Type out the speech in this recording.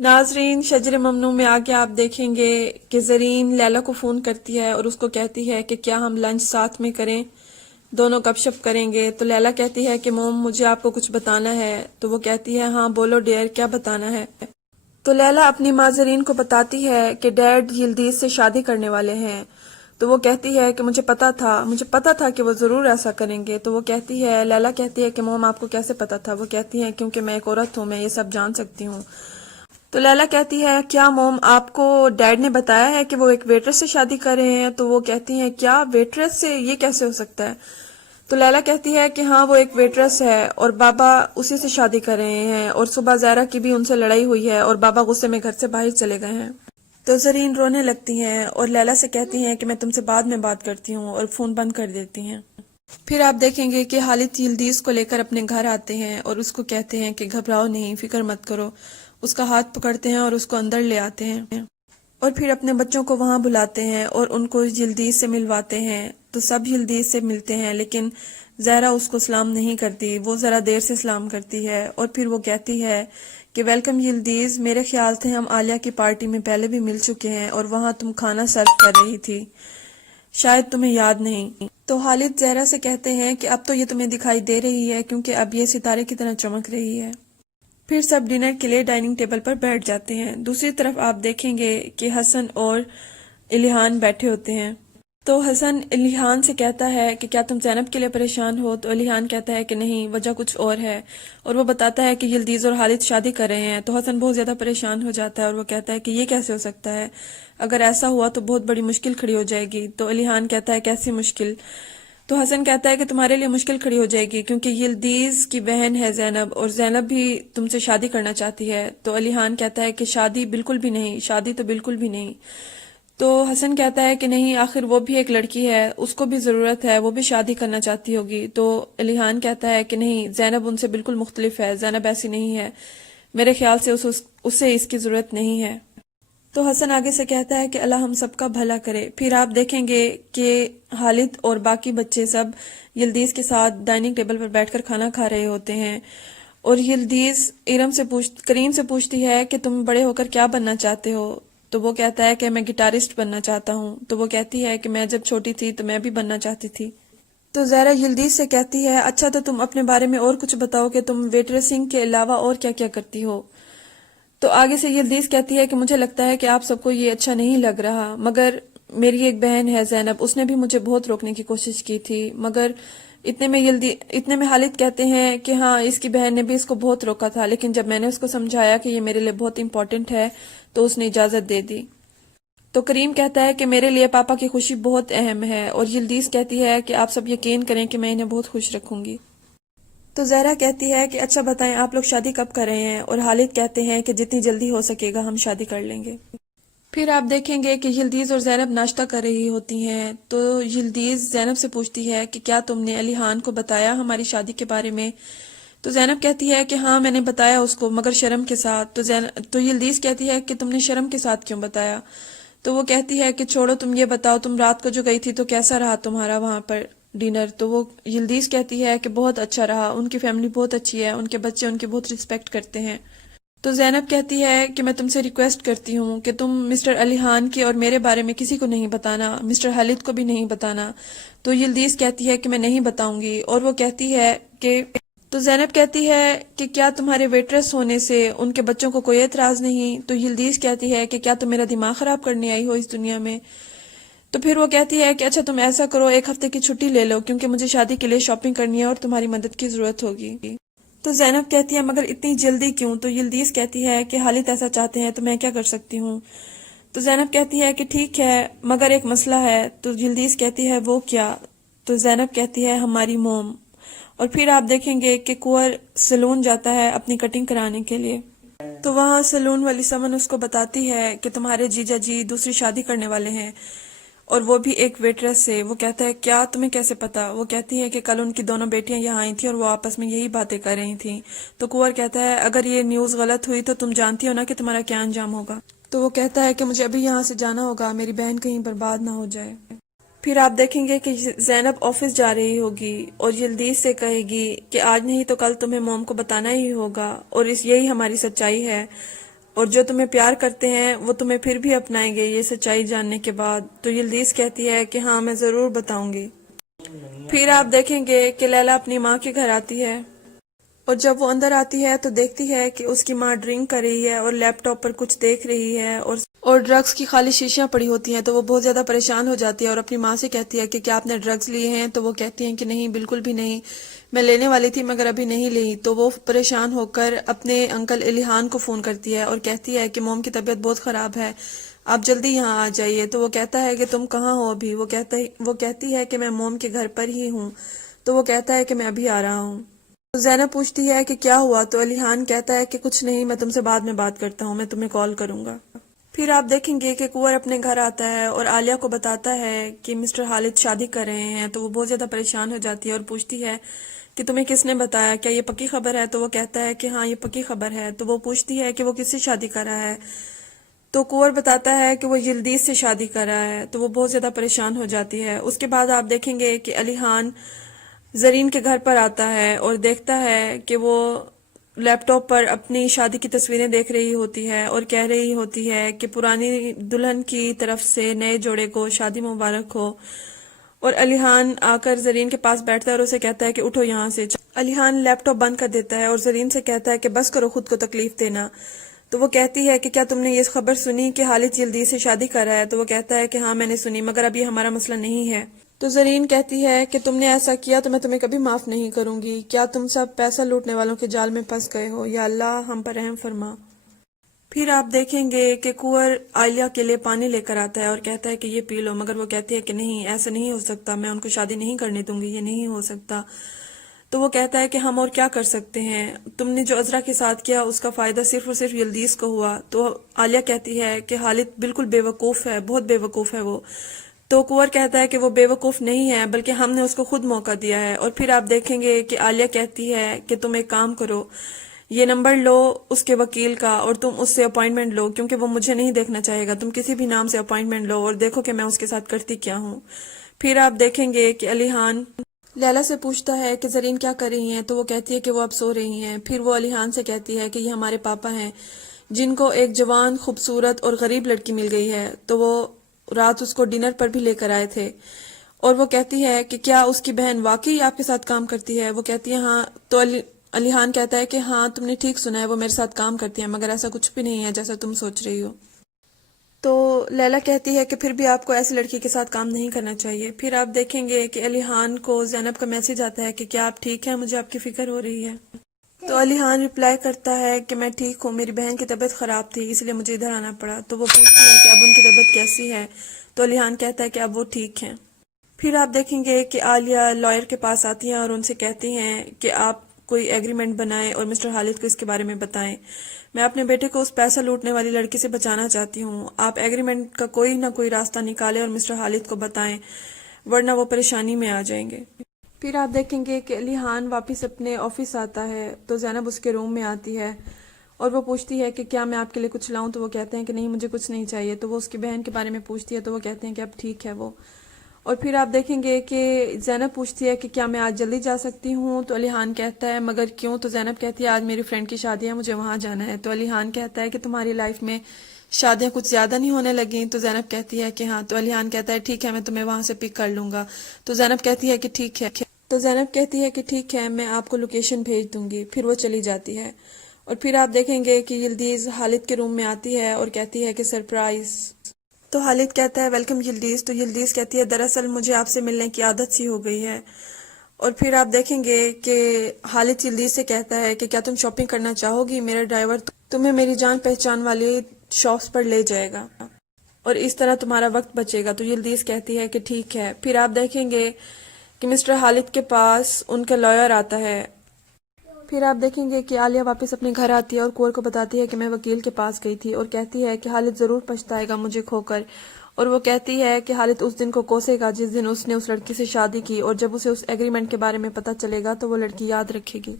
ناظرین، شجر ممنوع میں آگے آپ دیکھیں گے کہ زرین لیلا کو فون کرتی ہے اور اس کو کہتی ہے کہ کیا ہم لنچ ساتھ میں کریں، دونوں گپ شپ کریں گے۔ تو لیلا کہتی ہے کہ موم مجھے آپ کو کچھ بتانا ہے۔ تو وہ کہتی ہے ہاں بولو ڈیئر، کیا بتانا ہے؟ تو لیلا اپنی ماں زرین کو بتاتی ہے کہ ڈیڈ یلدیز سے شادی کرنے والے ہیں۔ تو وہ کہتی ہے کہ مجھے پتا تھا کہ وہ ضرور ایسا کریں گے۔ تو وہ کہتی ہے، لیلا کہتی ہے کہ موم آپ کو کیسے پتا تھا؟ وہ کہتی ہے کیونکہ میں ایک عورت ہوں، میں یہ سب جان سکتی ہوں۔ تو لیلا کہتی ہے کیا موم آپ کو ڈیڈ نے بتایا ہے کہ وہ ایک ویٹرس سے شادی کر رہے ہیں؟ تو وہ کہتی ہیں کیا ویٹرس سے؟ یہ کیسے ہو سکتا ہے؟ تو لیلا کہتی ہے کہ ہاں وہ ایک ویٹرس ہے اور بابا اسی سے شادی کر رہے ہیں، اور صبح زہرا کی بھی ان سے لڑائی ہوئی ہے اور بابا غصے میں گھر سے باہر چلے گئے ہیں۔ تو زرین رونے لگتی ہیں اور لیلا سے کہتی ہیں کہ میں تم سے بعد میں بات کرتی ہوں، اور فون بند کر دیتی ہیں۔ پھر آپ دیکھیں گے کہ خالد یلدیز کو لے کر اپنے گھر آتے ہیں اور اس کو کہتے ہیں کہ گھبراؤ نہیں، فکر مت کرو۔ اس کا ہاتھ پکڑتے ہیں اور اس کو اندر لے آتے ہیں، اور پھر اپنے بچوں کو وہاں بلاتے ہیں اور ان کو یلدیز سے ملواتے ہیں۔ تو سب یلدیز سے ملتے ہیں، لیکن زہرا اس کو سلام نہیں کرتی، وہ ذرا دیر سے سلام کرتی ہے، اور پھر وہ کہتی ہے کہ ویلکم یلدیز، میرے خیال تھے ہم عالیہ کی پارٹی میں پہلے بھی مل چکے ہیں اور وہاں تم کھانا سرو کر رہی تھی، شاید تمہیں یاد نہیں۔ تو خالد زہرا سے کہتے ہیں کہ اب تو یہ تمہیں دکھائی دے رہی ہے کیونکہ اب یہ ستارے کی طرح چمک رہی ہے۔ پھر سب ڈنر کے لیے ڈائننگ ٹیبل پر بیٹھ جاتے ہیں۔ دوسری طرف آپ دیکھیں گے کہ حسن اور الیحان بیٹھے ہوتے ہیں۔ تو حسن الیحان سے کہتا ہے کہ کیا تم زینب کے لیے پریشان ہو؟ تو الیحان کہتا ہے کہ نہیں، وجہ کچھ اور ہے، اور وہ بتاتا ہے کہ یلدیز اور خالد شادی کر رہے ہیں۔ تو حسن بہت زیادہ پریشان ہو جاتا ہے اور وہ کہتا ہے کہ یہ کیسے ہو سکتا ہے؟ اگر ایسا ہوا تو بہت بڑی مشکل کھڑی ہو جائے گی۔ تو الیحان کہتا ہے کیسی مشکل؟ تو حسن کہتا ہے کہ تمہارے لیے مشکل کھڑی ہو جائے گی کیونکہ یلدیز کی بہن ہے زینب، اور زینب بھی تم سے شادی کرنا چاہتی ہے۔ تو الیحان کہتا ہے کہ شادی بالکل بھی نہیں، شادی تو بالکل بھی نہیں۔ تو حسن کہتا ہے کہ نہیں، آخر وہ بھی ایک لڑکی ہے، اس کو بھی ضرورت ہے، وہ بھی شادی کرنا چاہتی ہوگی۔ تو الیحان کہتا ہے کہ نہیں، زینب ان سے بالکل مختلف ہے، زینب ایسی نہیں ہے، میرے خیال سے اسے اس کی ضرورت نہیں ہے۔ تو حسن آگے سے کہتا ہے کہ اللہ ہم سب کا بھلا کرے۔ پھر آپ دیکھیں گے کہ خالد اور باقی بچے سب یلدیز کے ساتھ ڈائننگ ٹیبل پر بیٹھ کر کھانا کھا رہے ہوتے ہیں، اور یلدیز کریم سے پوچھتی ہے کہ تم بڑے ہو کر کیا بننا چاہتے ہو؟ تو وہ کہتا ہے کہ میں گٹارسٹ بننا چاہتا ہوں۔ تو وہ کہتی ہے کہ میں جب چھوٹی تھی تو میں بھی بننا چاہتی تھی۔ تو زہرا یلدیز سے کہتی ہے اچھا تو تم اپنے بارے میں اور کچھ بتاؤ کہ تم ویٹریسنگ کے علاوہ اور کیا کیا کرتی ہو؟ تو آگے سے یلدیز کہتی ہے کہ مجھے لگتا ہے کہ آپ سب کو یہ اچھا نہیں لگ رہا، مگر میری ایک بہن ہے زینب، اس نے بھی مجھے بہت روکنے کی کوشش کی تھی، مگر اتنے میں خالد کہتے ہیں کہ ہاں اس کی بہن نے بھی اس کو بہت روکا تھا، لیکن جب میں نے اس کو سمجھایا کہ یہ میرے لیے بہت امپورٹنٹ ہے تو اس نے اجازت دے دی۔ تو کریم کہتا ہے کہ میرے لیے پاپا کی خوشی بہت اہم ہے، اور یلدیز کہتی ہے کہ آپ سب یقین کریں کہ میں انہیں بہت خوش رکھوں گی۔ تو زہرا کہتی ہے کہ اچھا بتائیں آپ لوگ شادی کب کر رہے ہیں؟ اور خالد کہتے ہیں کہ جتنی جلدی ہو سکے گا ہم شادی کر لیں گے۔ پھر آپ دیکھیں گے کہ یلدیز اور زینب ناشتہ کر رہی ہوتی ہیں۔ تو یلدیز زینب سے پوچھتی ہے کہ کیا تم نے الیحان کو بتایا ہماری شادی کے بارے میں؟ تو زینب کہتی ہے کہ ہاں میں نے بتایا اس کو، مگر شرم کے ساتھ۔ تو یلدیز کہتی ہے کہ تم نے شرم کے ساتھ کیوں بتایا؟ تو وہ کہتی ہے کہ چھوڑو، تم یہ بتاؤ تم رات کو جو گئی تھی تو کیسا رہا تمہارا وہاں پر ڈنر؟ تو وہ یلدیز کہتی ہے کہ بہت اچھا رہا، ان کی فیملی بہت اچھی ہے، ان کے بچے ان کی بہت رسپیکٹ کرتے ہیں۔ تو زینب کہتی ہے کہ میں تم سے ریکویسٹ کرتی ہوں کہ تم مسٹر الیحان کے اور میرے بارے میں کسی کو نہیں بتانا، مسٹر خالد کو بھی نہیں بتانا۔ تو یلدیز کہتی ہے کہ میں نہیں بتاؤں گی، اور وہ کہتی ہے کہ تو زینب کہتی ہے کہ کیا تمہارے ویٹریس ہونے سے ان کے بچوں کو کوئی اعتراض نہیں؟ تو یلدیز کہتی ہے کہ کیا تم میرا دماغ خراب کرنے آئی ہو اس دنیا میں؟ تو پھر وہ کہتی ہے کہ اچھا تم ایسا کرو، ایک ہفتے کی چھٹی لے لو کیونکہ مجھے شادی کے لیے شاپنگ کرنی ہے اور تمہاری مدد کی ضرورت ہوگی۔ تو زینب کہتی ہے مگر اتنی جلدی کیوں؟ تو یلدیز کہتی ہے کہ خالد ایسا چاہتے ہیں تو میں کیا کر سکتی ہوں؟ تو زینب کہتی ہے کہ ٹھیک ہے مگر ایک مسئلہ ہے۔ تو یلدیز کہتی ہے وہ کیا؟ تو زینب کہتی ہے ہماری موم۔ اور پھر آپ دیکھیں گے کہ کنور سیلون جاتا ہے اپنی کٹنگ کرانے کے لیے۔ تو وہاں سیلون والی سمن اس کو بتاتی ہے کہ تمہارے جیجا جی دوسری شادی کرنے والے ہیں، اور وہ بھی ایک ویٹریس سے۔ وہ کہتا ہے کیا، تمہیں کیسے پتا؟ وہ کہتی ہے کہ کل ان کی دونوں بیٹیاں یہاں آئی تھیں اور وہ آپس میں یہی باتیں کر رہی تھیں۔ تو کنور کہتا ہے اگر یہ نیوز غلط ہوئی تو تم جانتی ہو نا کہ تمہارا کیا انجام ہوگا۔ تو وہ کہتا ہے کہ مجھے ابھی یہاں سے جانا ہوگا، میری بہن کہیں برباد نہ ہو جائے۔ پھر آپ دیکھیں گے کہ زینب آفس جا رہی ہوگی اور یلدیز سے کہے گی کہ آج نہیں تو کل تمہیں موم کو بتانا ہی ہوگا، اور یہی ہماری سچائی ہے۔ اور جو تمہیں پیار کرتے ہیں وہ تمہیں پھر بھی اپنائیں گے یہ سچائی جاننے کے بعد. تو یلدیز کہتی ہے کہ ہاں میں ضرور بتاؤں گی. پھر آپ دیکھیں گے کہ لیلا اپنی ماں کے گھر آتی ہے، اور جب وہ اندر آتی ہے تو دیکھتی ہے کہ اس کی ماں ڈرنک کر رہی ہے اور لیپ ٹاپ پر کچھ دیکھ رہی ہے اور ڈرگز کی خالی شیشیاں پڑی ہوتی ہیں. تو وہ بہت زیادہ پریشان ہو جاتی ہے اور اپنی ماں سے کہتی ہے کہ کیا آپ نے ڈرگز لیے ہیں؟ تو وہ کہتی ہیں کہ نہیں، بالکل بھی نہیں، میں لینے والی تھی مگر ابھی نہیں لی. تو وہ پریشان ہو کر اپنے انکل الیحان کو فون کرتی ہے اور کہتی ہے کہ موم کی طبیعت بہت خراب ہے، آپ جلدی یہاں آ جائیے. تو وہ کہتا ہے کہ تم کہاں ہو ابھی؟ وہ کہتی ہے کہ میں موم کے گھر پر ہی ہوں. تو وہ کہتا ہے کہ میں ابھی آ رہا ہوں. تو زینب پوچھتی ہے کہ کیا ہوا؟ تو الیحان کہتا ہے کہ کچھ نہیں، میں تم سے بعد میں بات کرتا ہوں، میں تمہیں کال کروں گا. پھر آپ دیکھیں گے کہ کنور اپنے گھر آتا ہے اور عالیہ کو بتاتا ہے کہ مسٹر خالد شادی کر رہے ہیں. تو وہ بہت زیادہ پریشان ہو جاتی ہے اور پوچھتی ہے کہ تمہیں کس نے بتایا، کیا یہ پکی خبر ہے؟ تو وہ کہتا ہے کہ ہاں یہ پکی خبر ہے. تو وہ پوچھتی ہے کہ وہ کس سے شادی کر رہا ہے؟ تو کنور بتاتا ہے کہ وہ یلدیز سے شادی کر رہا ہے. تو وہ بہت زیادہ پریشان ہو جاتی ہے. اس کے بعد آپ دیکھیں گے کہ الیحان زرین کے گھر پر آتا ہے اور دیکھتا ہے کہ وہ لیپ ٹاپ پر اپنی شادی کی تصویریں دیکھ رہی ہوتی ہے اور کہہ رہی ہوتی ہے کہ پرانی دلہن کی طرف سے نئے جوڑے کو شادی مبارک ہو. اور الیحان آ کر زرین کے پاس بیٹھتا ہے اور اسے کہتا ہے کہ اٹھو یہاں سے. الیحان لیپ ٹاپ بند کر دیتا ہے اور زرین سے کہتا ہے کہ بس کرو خود کو تکلیف دینا. تو وہ کہتی ہے کہ کیا تم نے یہ خبر سنی کہ خالد یلدیز سے شادی کر رہا ہے؟ تو وہ کہتا ہے کہ ہاں میں نے سنی، مگر اب یہ ہمارا مسئلہ نہیں ہے. تو زرین کہتی ہے کہ تم نے ایسا کیا تو میں تمہیں کبھی معاف نہیں کروں گی. کیا تم سب پیسہ لوٹنے والوں کے جال میں پھنس گئے ہو؟ یا اللہ ہم پر رحم فرما. پھر آپ دیکھیں گے کہ کنور عالیہ کے لیے پانی لے کر آتا ہے اور کہتا ہے کہ یہ پی لو، مگر وہ کہتی ہے کہ نہیں، ایسا نہیں ہو سکتا، میں ان کو شادی نہیں کرنے دوں گی، یہ نہیں ہو سکتا. تو وہ کہتا ہے کہ ہم اور کیا کر سکتے ہیں، تم نے جو عذرا کے ساتھ کیا اس کا فائدہ صرف اور صرف یلدیز کو ہوا. تو عالیہ کہتی ہے کہ خالد بالکل بے وقوف ہے، بہت بے وقوف ہے وہ. تو کنور کہتا ہے کہ وہ بے وقوف نہیں ہے بلکہ ہم نے اس کو خود موقع دیا ہے. اور پھر آپ دیکھیں گے کہ عالیہ کہتی ہے کہ تم ایک کام کرو، یہ نمبر لو اس کے وکیل کا اور تم اس سے اپوائنٹمنٹ لو، کیونکہ وہ مجھے نہیں دیکھنا چاہے گا. تم کسی بھی نام سے اپوائنٹمنٹ لو اور دیکھو کہ میں اس کے ساتھ کرتی کیا ہوں. پھر آپ دیکھیں گے کہ الیحان لیلا سے پوچھتا ہے کہ زرین کیا کر رہی ہیں؟ تو وہ کہتی ہے کہ وہ اب سو رہی ہیں. پھر وہ الیحان سے کہتی ہے کہ یہ ہمارے پاپا ہیں جن کو ایک جوان، خوبصورت اور غریب لڑکی مل گئی ہے. تو وہ رات اس کو ڈنر پر بھی لے کر آئے تھے. اور وہ کہتی ہے کہ کیا اس کی بہن واقعی آپ کے ساتھ کام کرتی ہے؟ وہ کہتی ہے ہاں. تو الیحان کہتا ہے کہ ہاں تم نے ٹھیک سنا ہے، وہ میرے ساتھ کام کرتی ہے، مگر ایسا کچھ بھی نہیں ہے جیسا تم سوچ رہی ہو. تو لیلا کہتی ہے کہ پھر بھی آپ کو ایسی لڑکی کے ساتھ کام نہیں کرنا چاہیے. پھر آپ دیکھیں گے کہ الیحان کو زینب کا میسج آتا ہے کہ کیا آپ ٹھیک ہیں، مجھے آپ کی فکر ہو رہی ہے. تو الیحان ریپلائی کرتا ہے کہ میں ٹھیک ہوں، میری بہن کی طبیعت خراب تھی اس لیے مجھے ادھر آنا پڑا. تو وہ پوچھتی ہے کہ اب ان کی طبیعت کیسی ہے؟ تو الیحان کہتا ہے کہ اب وہ ٹھیک ہیں. پھر آپ دیکھیں گے کہ عالیہ لائر کے پاس آتی ہیں اور ان سے کہتی ہیں کہ آپ کوئی ایگریمنٹ بنائیں اور مسٹر خالد کو اس کے بارے میں بتائیں. میں اپنے بیٹے کو اس پیسہ لوٹنے والی لڑکی سے بچانا چاہتی ہوں. آپ ایگریمنٹ کا کوئی نہ کوئی راستہ نکالیں اور مسٹر خالد کو بتائیں، ورنہ وہ پریشانی میں آ جائیں گے. پھر آپ دیکھیں گے کہ الیحان واپس اپنے آفس آتا ہے تو زینب اس کے روم میں آتی ہے اور وہ پوچھتی ہے کہ کیا میں آپ کے لیے کچھ لاؤں؟ تو وہ کہتے ہیں کہ نہیں، مجھے کچھ نہیں چاہیے. تو وہ اس کی بہن کے بارے میں پوچھتی ہے تو وہ کہتے ہیں کہ اب ٹھیک ہے وہ. اور پھر آپ دیکھیں گے کہ زینب پوچھتی ہے کہ کیا میں آج جلدی جا سکتی ہوں؟ تو الیحان کہتا ہے مگر کیوں؟ تو زینب کہتی ہے آج میری فرینڈ کی شادی ہے، مجھے وہاں جانا ہے. تو الیحان کہتا ہے کہ تمہاری لائف میں شادیاں کچھ زیادہ نہیں ہونے لگیں؟ تو زینب کہتی ہے کہ ہاں. تو الیحان کہتا ہے ٹھیک ہے، میں تمہیں وہاں سے پک کر لوں گا. تو زینب کہتی ہے کہ ٹھیک ہے. تو زینب کہتی ہے کہ ٹھیک ہے، میں آپ کو لوکیشن بھیج دوں گی. پھر وہ چلی جاتی ہے. اور پھر آپ دیکھیں گے کہ یلدیز خالد کے روم میں آتی ہے اور کہتی ہے کہ سرپرائز. تو خالد کہتا ہے ویلکم یلدیز. تو یلدیز کہتی ہے دراصل مجھے آپ سے ملنے کی عادت سی ہو گئی ہے. اور پھر آپ دیکھیں گے کہ خالد یلدیز سے کہتا ہے کہ کیا تم شاپنگ کرنا چاہو گی؟ میرا ڈرائیور تمہیں میری جان پہچان والی شاپس پر لے جائے گا اور اس طرح تمہارا وقت بچے گا. تو یلدیز کہتی ہے کہ ٹھیک ہے. پھر آپ دیکھیں گے کہ مسٹر خالد کے پاس ان کا لائر آتا ہے. پھر آپ دیکھیں گے کہ عالیہ واپس اپنے گھر آتی ہے اور کنور کو بتاتی ہے کہ میں وکیل کے پاس گئی تھی اور کہتی ہے کہ خالد ضرور پچھتائے گا مجھے کھو کر. اور وہ کہتی ہے کہ خالد اس دن کو کوسے گا جس دن اس نے اس لڑکی سے شادی کی، اور جب اسے اس ایگریمنٹ کے بارے میں پتہ چلے گا تو وہ لڑکی یاد رکھے گی.